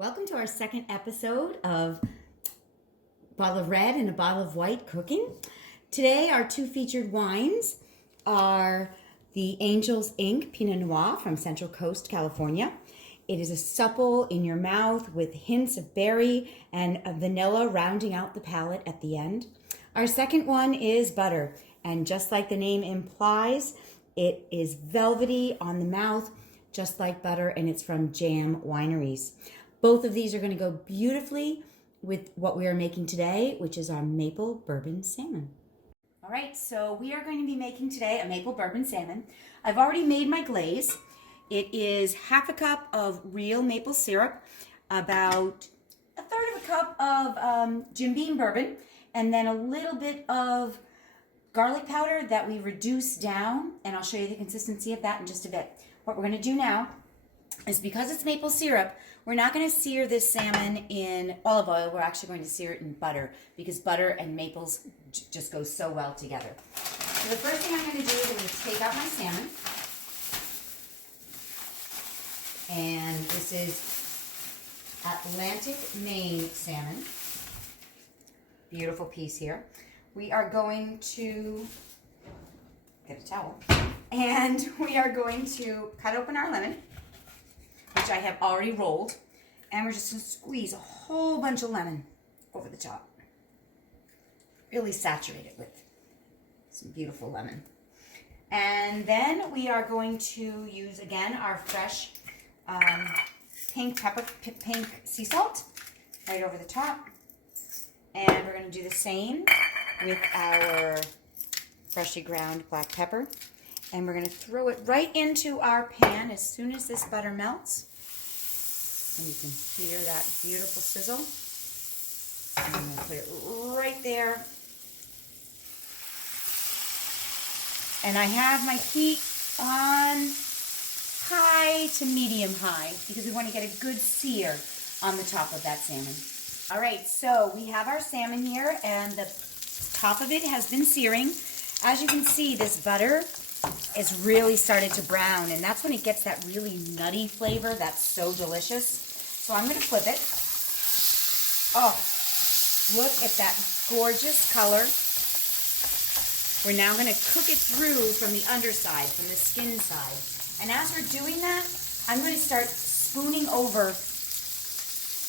Welcome to our second episode of Bottle of Red and a Bottle of White Cooking. Today our two featured wines are the Angel's Ink Pinot Noir from Central Coast, California. It is a supple in your mouth with hints of berry and a vanilla rounding out the palate at the end. Our second one is Butter, and just like the name implies, it is velvety on the mouth, just like butter, and it's from Jam Wineries. Both of these are going to go beautifully with what we are making today, which is our maple bourbon salmon. All right, so we are going to be making today a maple bourbon salmon. I've already made my glaze. It is half a cup of real maple syrup, about a third of a cup of Jim Beam bourbon, and then a little bit of garlic powder that we reduce down, and I'll show you the consistency of that in just a bit. What we're going to do now is, because it's maple syrup, we're not going to sear this salmon in olive oil. We're actually going to sear it in butter, because butter and maples just go so well together. So the first thing I'm going to do is I'm going to take out my salmon. And this is Atlantic Maine salmon. Beautiful piece here. We are going to get a towel. And we are going to cut open our lemon, which I have already rolled, and we're just going to squeeze a whole bunch of lemon over the top. Really saturate it with some beautiful lemon. And then we are going to use, again, our fresh pink sea salt right over the top. And we're going to do the same with our freshly ground black pepper. And we're going to throw it right into our pan as soon as this butter melts. And you can hear that beautiful sizzle. And I'm going to put it right there. And I have my heat on high to medium high, because we want to get a good sear on the top of that salmon. All right, so we have our salmon here, and the top of it has been searing. As you can see, this butter is really started to brown, and that's when it gets that really nutty flavor that's so delicious. So I'm going to flip it. Oh, look at that gorgeous color. We're now going to cook it through from the underside, from the skin side. And as we're doing that, I'm going to start spooning over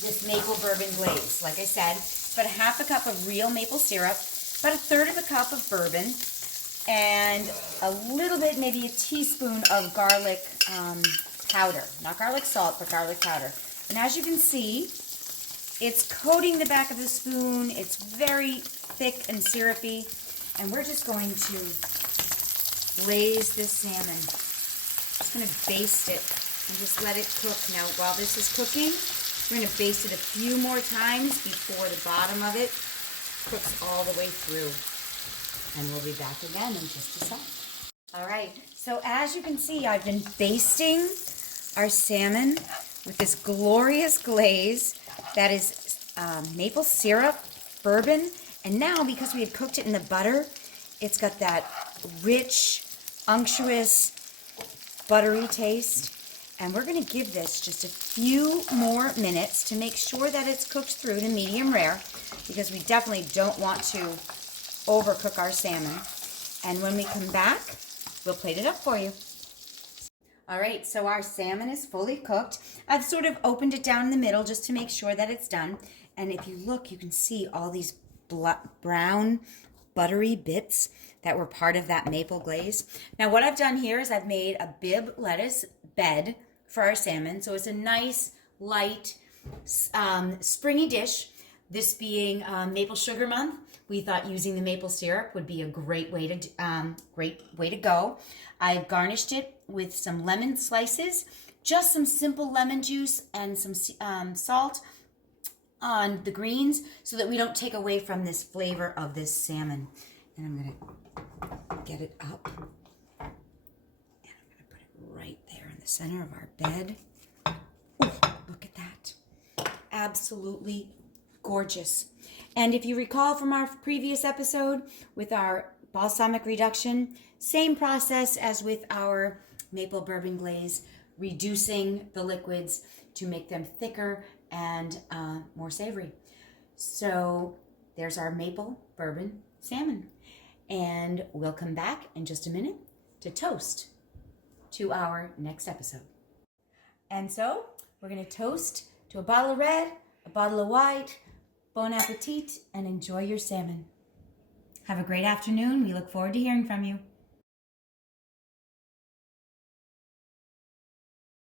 this maple bourbon glaze. Like I said, about a half a cup of real maple syrup, about a third of a cup of bourbon, and a little bit, maybe a teaspoon of garlic powder. Not garlic salt, but garlic powder. And as you can see, it's coating the back of the spoon. It's very thick and syrupy. And we're just going to glaze this salmon. Just going to baste it and just let it cook. Now, while this is cooking, we're going to baste it a few more times before the bottom of it cooks all the way through. And we'll be back again in just a sec. All right, so as you can see, I've been basting our salmon with this glorious glaze that is maple syrup, bourbon, and now, because we had cooked it in the butter, it's got that rich, unctuous, buttery taste. And we're going to give this just a few more minutes to make sure that it's cooked through to medium rare, because we definitely don't want to overcook our salmon. And when we come back, we'll plate it up for you. All right, so our salmon is fully cooked. I've sort of opened it down in the middle just to make sure that it's done. And if you look, you can see all these brown, buttery bits that were part of that maple glaze. Now, what I've done here is I've made a Bib lettuce bed for our salmon. So it's a nice, light, springy dish. This being Maple Sugar Month, we thought using the maple syrup would be a great way to go. I've garnished it with some lemon slices, just some simple lemon juice and some salt on the greens, so that we don't take away from this flavor of this salmon. And I'm going to get it up, and I'm going to put it right there in the center of our bed. Ooh, look at that. Absolutely gorgeous. And if you recall from our previous episode with our balsamic reduction, same process as with our maple bourbon glaze, reducing the liquids to make them thicker and more savory. So there's our maple bourbon salmon. And we'll come back in just a minute to toast to our next episode. And so we're going to toast to a bottle of red, a bottle of white. Bon appetit, and enjoy your salmon. Have a great afternoon. We look forward to hearing from you.